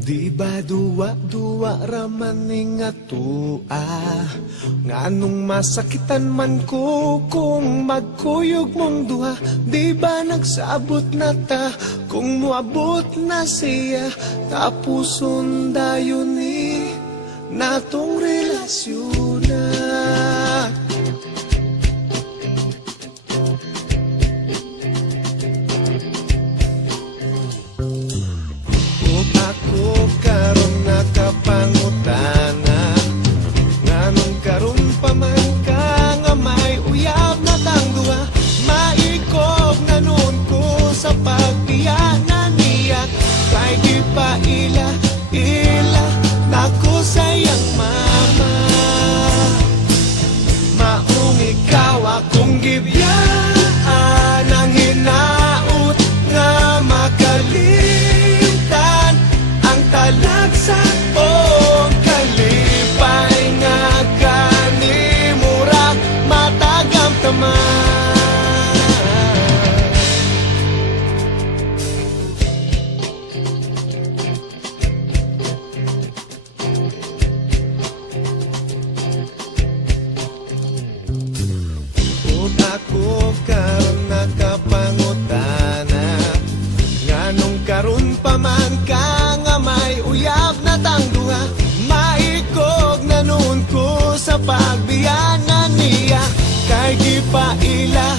Di ba duwa-duwa ramaning atua, nganong masakitan man ko kung magkuyog mong duha. Di ba nagsabot na ta kung muabot na siya, tapuson dayon ni natong relasyon na. Ako karon nakapangutana, nganong karon pa man ka nga may uyab na tang duha. Maikog na nun ko sa pagbiyanan niya, kay di pa ila nako sayang mama. Maong ikaw akong gibiyaan, ang hinaut nga makalimtan ang talag sa kong kalipay nga kanimura matagam taman. Kung ako karon nakapangutana, nganong karon pa man ka nga may uyab na tang duha. Maikog na nun ko sa pagbiyanan niya, kay di pa ila